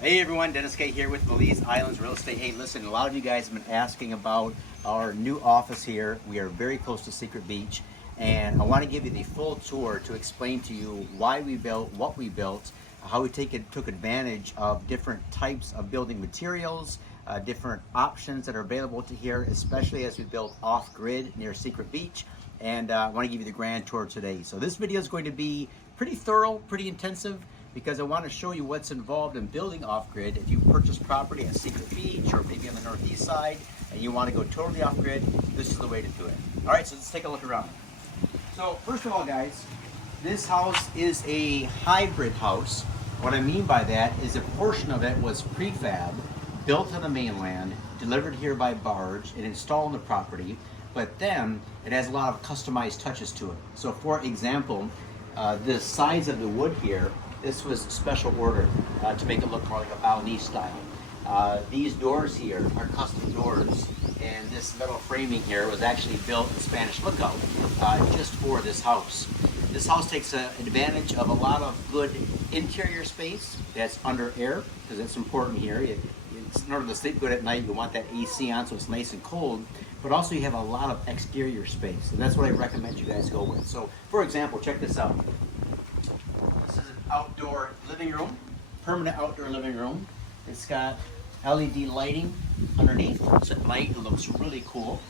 Hey everyone, Dennis Caye here with Belize Islands Real Estate. Hey, listen, a lot of you guys have been asking about our new office here. We are very close to Secret Beach, and I want to give you the full tour to explain to you why we built what we built, how we took advantage of different types of building materials, different options that are available to here, especially as we built off-grid near Secret Beach. And I want to give you the grand tour today. So this video is going to be pretty thorough, pretty intensive, because I want to show you what's involved in building off-grid. If you purchase property at Secret Beach or maybe on the northeast side and you want to go totally off-grid, this is the way to do it. All right, so let's take a look around. So first of all, guys, this house is a hybrid house. What I mean by that is a portion of it was prefab, built on the mainland, delivered here by barge, and installed on the property, but then it has a lot of customized touches to it. So for example, the size of the wood here, this was special order to make it look more like a Balinese style. These doors here are custom doors, and this metal framing here was actually built in Spanish Lookout just for this house. This house takes advantage of a lot of good interior space that's under air, because that's important here. In order to sleep good at night, you want that AC on so it's nice and cold, but also you have a lot of exterior space, and that's what I recommend you guys go with. So for example, check this out. This is an outdoor living room, permanent outdoor living room. It's got LED lighting underneath, so at night it looks really cool.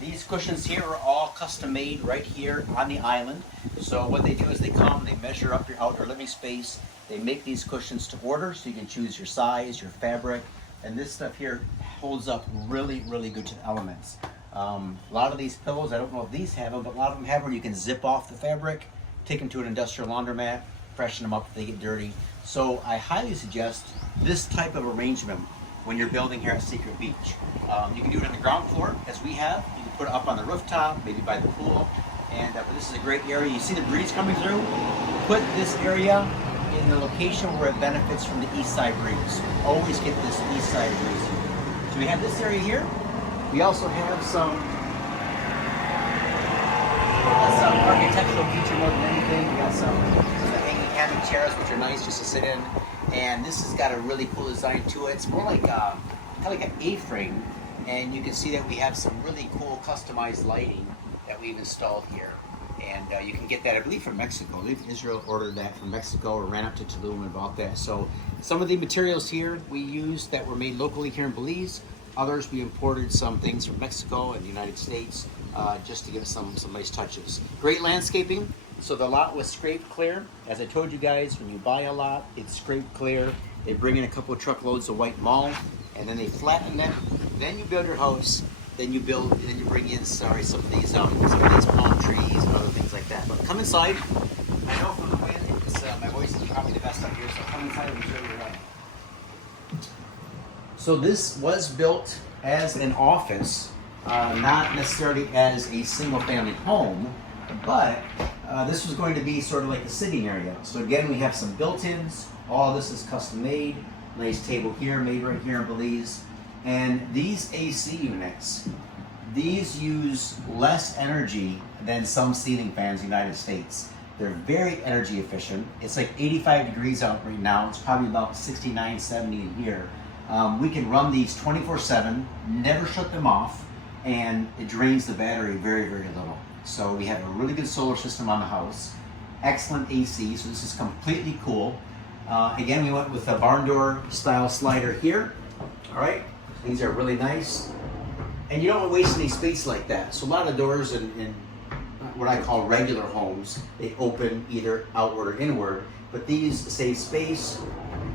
These cushions here are all custom made right here on the island. So what they do is they come, they measure up your outdoor living space, they make these cushions to order, so you can choose your size, your fabric, and this stuff here holds up really, really good to the elements. A lot of these pillows, I don't know if these have them, but a lot of them have where you can zip off the fabric, take them to an industrial laundromat, freshen them up if they get dirty. So I highly suggest this type of arrangement when you're building here at Secret Beach. You can do it on the ground floor, as we have. You can put it up on the rooftop, maybe by the pool. And this is a great area. You see the breeze coming through? Put this area in the location where it benefits from the east side breeze. Always get this east side breeze. So we have this area here. We also have some architectural feature more than anything. We got some hanging hammock chairs, which are nice just to sit in. And this has got a really cool design to it. It's more like kind of like an A-frame. And you can see that we have some really cool customized lighting that we've installed here. And you can get that, I believe, from Mexico. I believe Israel ordered that from Mexico or ran up to Tulum and bought that. So some of the materials here we used that were made locally here in Belize. Others we imported some things from Mexico and the United States just to give it some nice touches. Great landscaping. So the lot was scraped clear. As I told you guys, when you buy a lot, it's scraped clear. They bring in a couple of truckloads of white mulch, and then they flatten it. Then you build your house. Then you bring in, some of these palm trees and other things like that. But come inside. I know from the wind, my voice is probably the best up here, so come inside and show you around. So this was built as an office, not necessarily as a single-family home, but this was going to be sort of like the sitting area. So again, we have some built-ins. All this is custom made. Nice table here, made right here in Belize. And these AC units, these use less energy than some ceiling fans in the United States. They're very energy efficient. It's like 85 degrees out right now. It's probably about 69, 70 in here. We can run these 24/7, never shut them off, and it drains the battery very, very little. So we have a really good solar system on the house, excellent AC, so this is completely cool. Again, we went with a barn door style slider here. All right, these are really nice. And you don't want to waste any space like that. So a lot of doors in what I call regular homes, they open either outward or inward, but these save space,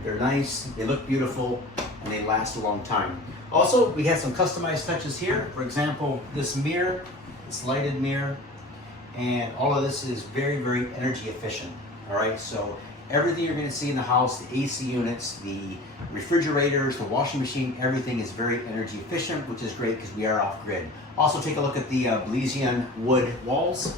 they're nice, they look beautiful, and they last a long time. Also, we have some customized touches here. For example, this mirror, this lighted mirror, and all of this is very, very energy efficient. All right, so everything you're going to see in the house, the AC units, the refrigerators, the washing machine, everything is very energy efficient, which is great because we are off-grid. Also, take a look at the Belizean wood walls.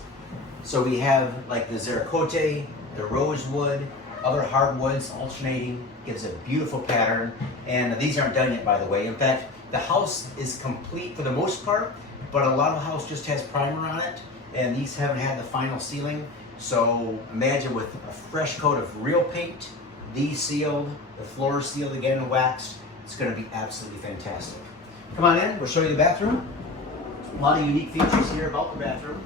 So we have like the zericote, the rosewood, other hardwoods alternating, gives a beautiful pattern. And these aren't done yet, by the way. In fact, the house is complete for the most part, but a lot of the house just has primer on it, and these haven't had the final sealing. So imagine with a fresh coat of real paint, These sealed, the floor is sealed again and waxed. It's going to be absolutely fantastic. Come on in, we'll show you the bathroom. A lot of unique features here about the bathroom.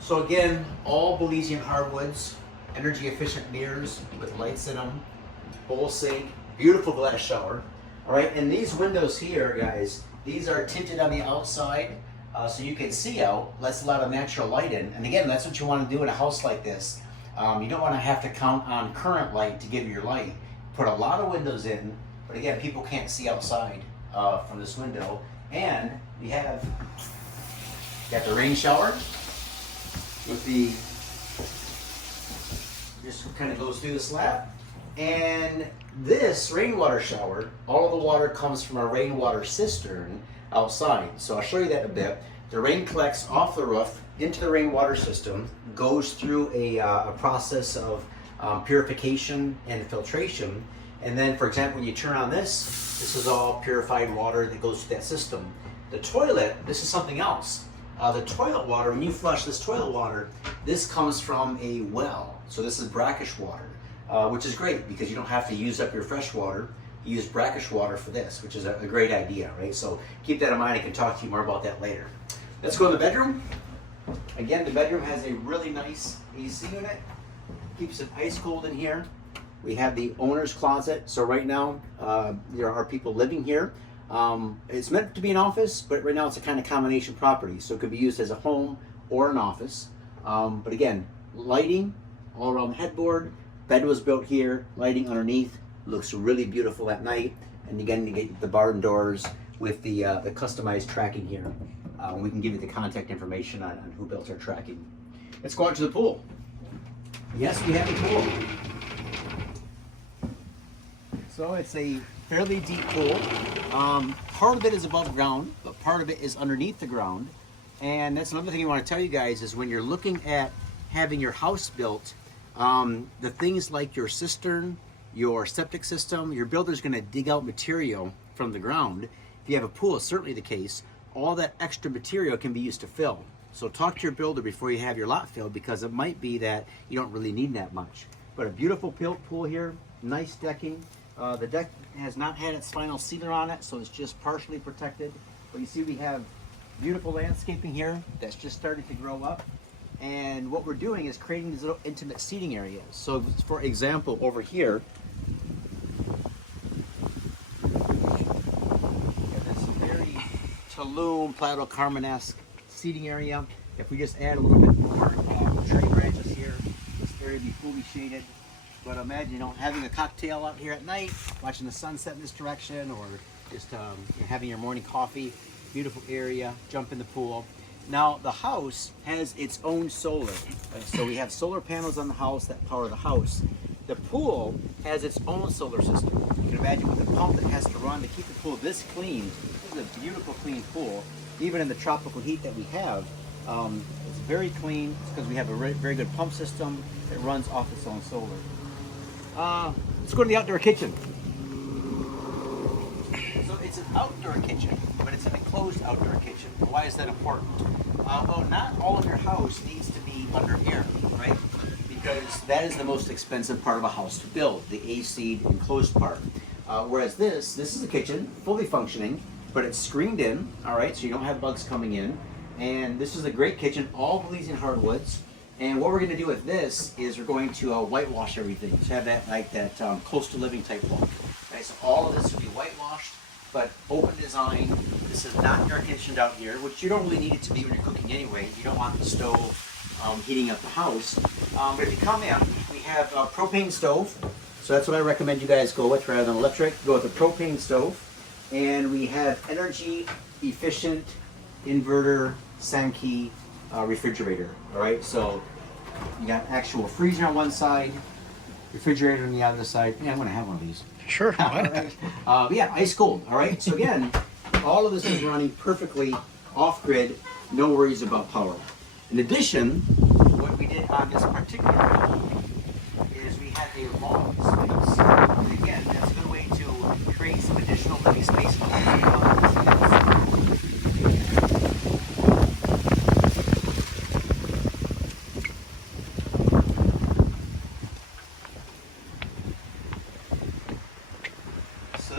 So again, all Belizean hardwoods, energy efficient mirrors with lights in them, bowl sink, beautiful glass shower. All right, and these windows here, guys, these are tinted on the outside so you can see out, lets a lot of natural light in. And again, that's what you want to do in a house like this. You don't want to have to count on current light to give you your light. Put a lot of windows in, but again, people can't see outside from this window. And we have got the rain shower with the, just kind of goes through the slab. And this rainwater shower, all of the water comes from a rainwater cistern outside. So I'll show you that in a bit. The rain collects off the roof into the rainwater system, goes through a process of purification and filtration. And then, for example, when you turn on this is all purified water that goes through that system. The toilet, this is something else. The toilet water, when you flush this toilet water, this comes from a well. So this is brackish water, which is great because you don't have to use up your fresh water. You use brackish water for this, which is a great idea, right? So keep that in mind. I can talk to you more about that later. Let's go to the bedroom. Again, the bedroom has a really nice AC unit. Keeps it ice cold in here. We have the owner's closet. So right now, there are people living here. It's meant to be an office, but right now it's a kind of combination property. So it could be used as a home or an office. But again, lighting all around the headboard. Bed was built here, lighting underneath. Looks really beautiful at night. And again, you get the barn doors with the customized tracking here. We can give you the contact information on who built our tracking. Let's go out to the pool. Yes, we have a pool. So it's a fairly deep pool. Part of it is above ground, but part of it is underneath the ground. And that's another thing I want to tell you guys is when you're looking at having your house built, the things like your cistern, your septic system, your builder's going to dig out material from the ground. If you have a pool, it's certainly the case. All that extra material can be used to fill. So talk to your builder before you have your lot filled because it might be that you don't really need that much. But a beautiful pool here, nice decking. The deck has not had its final sealer on it, so it's just partially protected. But you see we have beautiful landscaping here that's just starting to grow up. And what we're doing is creating these little intimate seating areas. So for example, over here, Tulum, Playa del Carmen-esque seating area. If we just add a little bit more tree branches here, this area would be fully shaded. But imagine, having a cocktail out here at night, watching the sunset in this direction, or just having your morning coffee. Beautiful area, jump in the pool. Now, the house has its own solar. So we have solar panels on the house that power the house. The pool has its own solar system. You can imagine with the pump that has to run to keep the pool this clean. This is a beautiful, clean pool. Even in the tropical heat that we have, it's very clean because we have a very good pump system that runs off its own solar. Let's go to the outdoor kitchen. So it's an outdoor kitchen, but it's an enclosed outdoor kitchen. Why is that important? Well, not all of your house needs to be under air, right? Because that is the most expensive part of a house to build, the AC enclosed part. Whereas this is a kitchen, fully functioning, but it's screened in, all right, so you don't have bugs coming in. And this is a great kitchen, all Belizean hardwoods. And what we're going to do with this is we're going to whitewash everything. So have that coastal living type look. Okay, so all of this will be whitewashed, but open design. This is not air conditioned out here, which you don't really need it to be when you're cooking anyway. You don't want the stove heating up the house. But if you come in, we have a propane stove. So that's what I recommend you guys go with rather than electric. Go with a propane stove. And we have energy efficient inverter Sankey refrigerator. All right, so you got actual freezer on one side, refrigerator on the other side. Yeah, I'm gonna have one of these. Sure. Right. Yeah, ice cold. All right. So again, all of this is running perfectly off grid. No worries about power. In addition, what we did on this particular home is we had a long space. And again, that's a good way to create some additional living space in the home.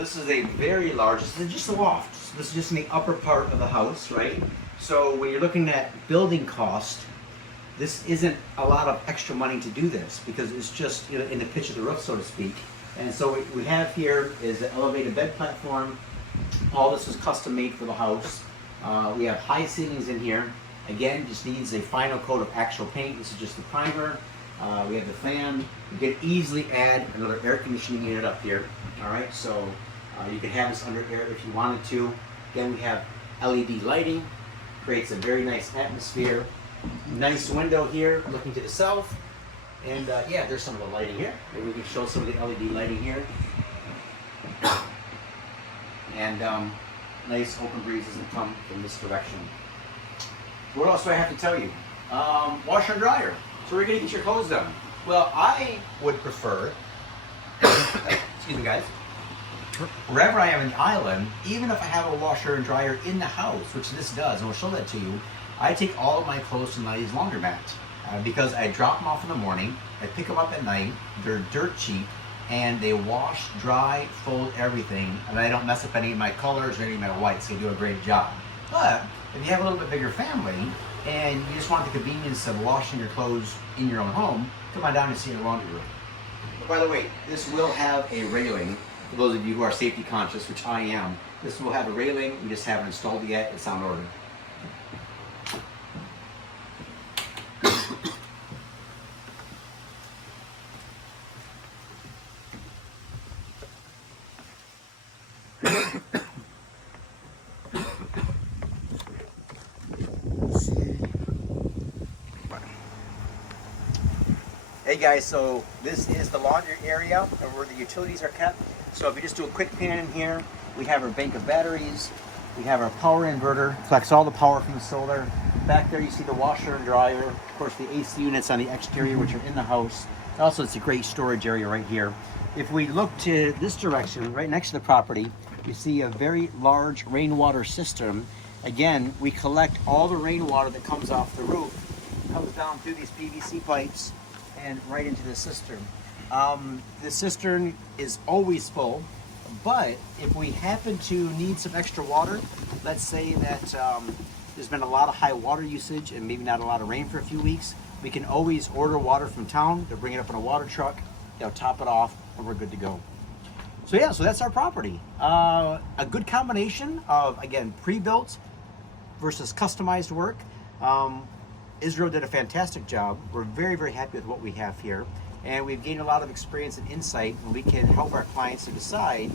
this is a very large, this is just a loft. So this is just in the upper part of the house, right? So when you're looking at building cost, this isn't a lot of extra money to do this because it's just, you know, in the pitch of the roof, so to speak. And so what we have here is an elevated bed platform. All this was custom made for the house. We have high ceilings in here. Again, just needs a final coat of actual paint. This is just the primer. We have the fan. You can easily add another air conditioning unit up here. All right, so you can have this under air if you wanted to. Then we have LED lighting. Creates a very nice atmosphere. Nice window here looking to the south. And yeah, there's some of the lighting here. Maybe we can show some of the LED lighting here. And nice open breezes that come from this direction. What else do I have to tell you? Washer and dryer. So we're gonna get your clothes done. Well, I would prefer, excuse me guys, wherever I am in the island, even if I have a washer and dryer in the house, which this does, and we'll show that to you, I take all of my clothes to Nighty's laundromat because I drop them off in the morning, I pick them up at night, they're dirt cheap, and they wash, dry, fold everything, and I don't mess up any of my colors or any of my whites. They do a great job. But if you have a little bit bigger family and you just want the convenience of washing your clothes in your own home, come on down and see a laundry room. But by the way, this will have a railing. For those of you who are safety conscious, which I am, this will have a railing. We just haven't installed it yet. It's on order. Hey guys, so this is the laundry area where the utilities are kept. So if you just do a quick pan in here, we have our bank of batteries, we have our power inverter, collects all the power from the solar. Back there you see the washer and dryer, of course the AC units on the exterior which are in the house. Also it's a great storage area right here. If we look to this direction, right next to the property, you see a very large rainwater system. Again, we collect all the rainwater that comes off the roof, comes down through these PVC pipes, and right into the cistern. The cistern is always full, but if we happen to need some extra water, let's say that there's been a lot of high water usage and maybe not a lot of rain for a few weeks, we can always order water from town. They'll bring it up in a water truck, they'll top it off, and we're good to go. So yeah, so that's our property. A good combination of, again, pre-built versus customized work. Israel did a fantastic job. We're very, very happy with what we have here. And we've gained a lot of experience and insight, and we can help our clients to decide,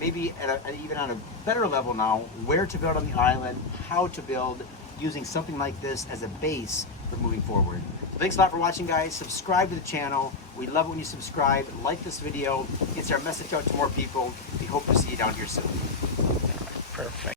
maybe even on a better level now, where to build on the island, how to build, using something like this as a base for moving forward. So thanks a lot for watching, guys. Subscribe to the channel. We love it when you subscribe. Like this video. Gets our message out to more people. We hope to see you down here soon. Perfect.